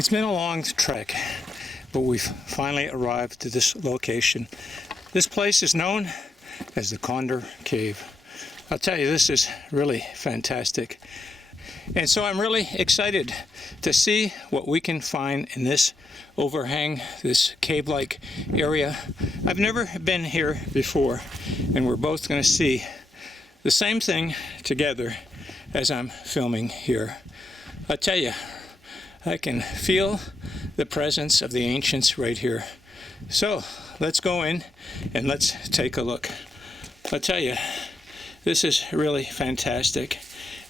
It's been a long trek, but we've finally arrived to this location. This place is known as the Condor Cave. I'll tell you, this is really fantastic. And so I'm really excited to see what we can find in this overhang, this cave-like area. I've never been here before, and we're both going to see the same thing together as I'm filming here. I'll tell you, I can feel the presence of the ancients right here. So let's go in and let's take a look. I'll tell you, this is really fantastic.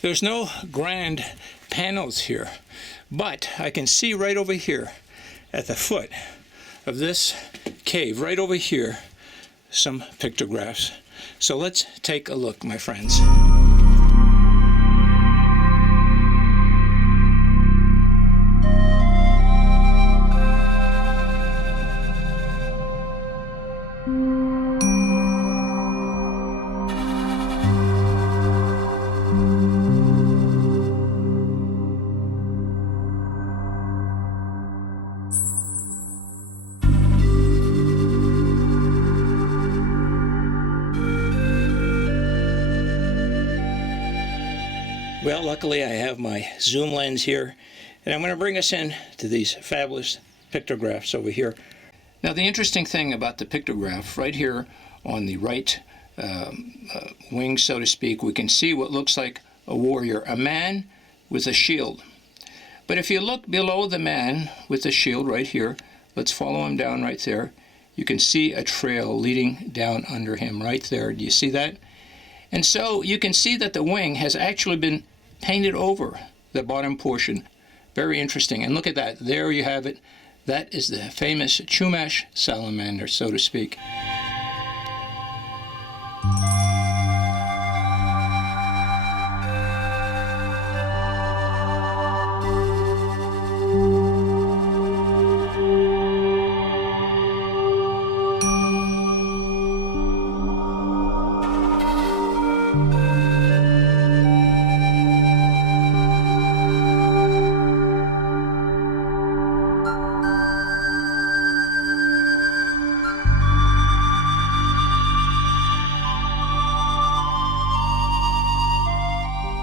There's no grand panels here, but I can see right over here at the foot of this cave, right over here, some pictographs. So let's take a look, my friends. Well, luckily I have my zoom lens here, and I'm going to bring us in to these fabulous pictographs over here. Now, the interesting thing about the pictograph, right here on the right wing, so to speak, we can see what looks like a warrior, a man with a shield. But if you look below the man with the shield right here, let's follow him down right there, you can see a trail leading down under him right there. Do you see that? And so you can see that the wing has actually been painted over the bottom portion. Very interesting. And look at that. There you have it. That is the famous Chumash salamander, so to speak.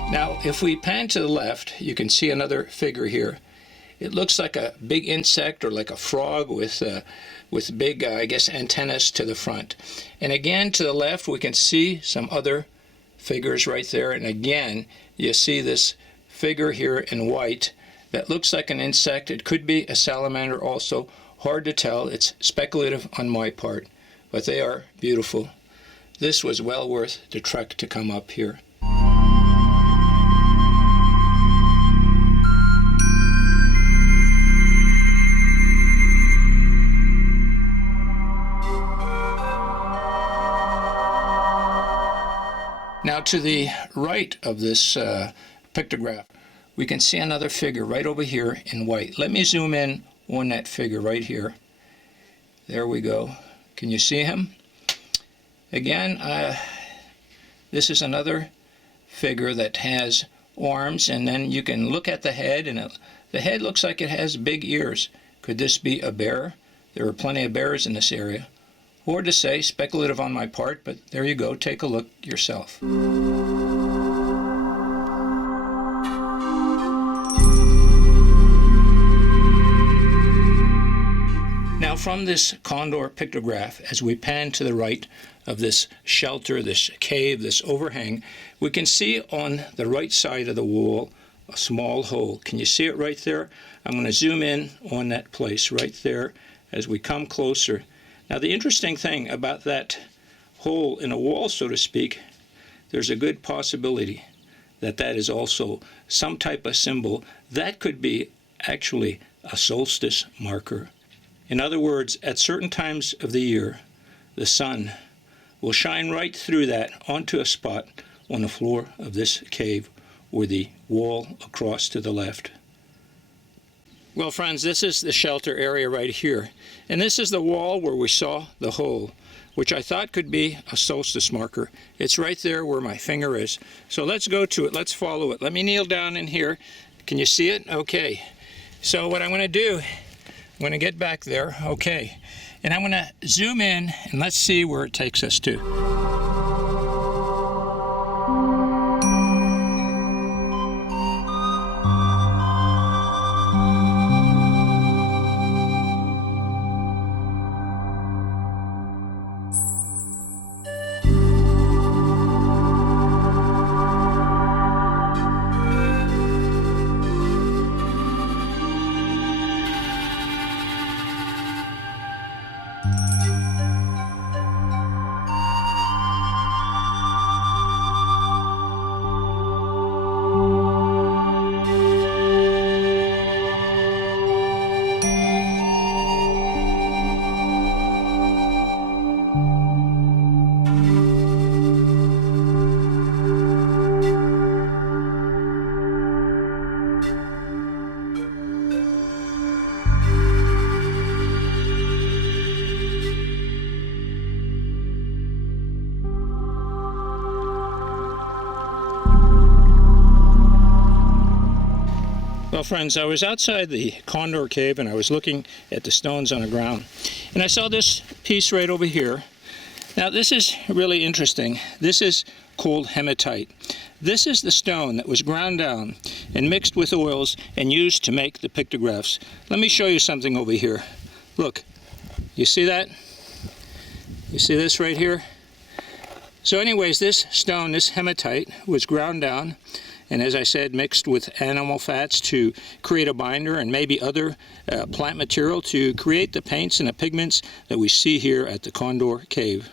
Now, if we pan to the left, you can see another figure here. It looks like a big insect or like a frog with big, I guess, antennas to the front. And again, to the left, we can see some other figures right there. And again, you see this figure here in white that looks like an insect. It could be a salamander also. Hard to tell. It's speculative on my part, but they are beautiful. This was well worth the trek to come up here. Now, to the right of this pictograph, we can see another figure right over here in white. Let me zoom in on that figure right here. There we go. Can you see him? Again, this is another figure that has arms, and then you can look at the head, and the head looks like it has big ears. Could this be a bear? There are plenty of bears in this area. Hard to say, speculative on my part, but there you go. Take a look yourself. Now, from this condor pictograph, as we pan to the right of this shelter, this cave, this overhang, we can see on the right side of the wall a small hole. Can you see it right there? I'm going to zoom in on that place right there as we come closer. Now, the interesting thing about that hole in a wall, so to speak, there's a good possibility that that is also some type of symbol. That could be actually a solstice marker. In other words, at certain times of the year, the sun will shine right through that onto a spot on the floor of this cave or the wall across to the left. Well, friends, this is the shelter area right here. And this is the wall where we saw the hole, which I thought could be a solstice marker. It's right there where my finger is. So let's go to it. Let's follow it. Let me kneel down in here. Can you see it? Okay. So what I'm going to do, I'm going to get back there, okay, and I'm going to zoom in and let's see where it takes us to. Well, friends, I was outside the Condor Cave and I was looking at the stones on the ground, and I saw this piece right over here. Now, this is really interesting. This is called hematite. This is the stone that was ground down and mixed with oils and used to make the pictographs. Let me show you something over here. Look, you see that? You see this right here? So anyways, this stone, this hematite, was ground down and, as I said, mixed with animal fats to create a binder and maybe other plant material to create the paints and the pigments that we see here at the Condor Cave.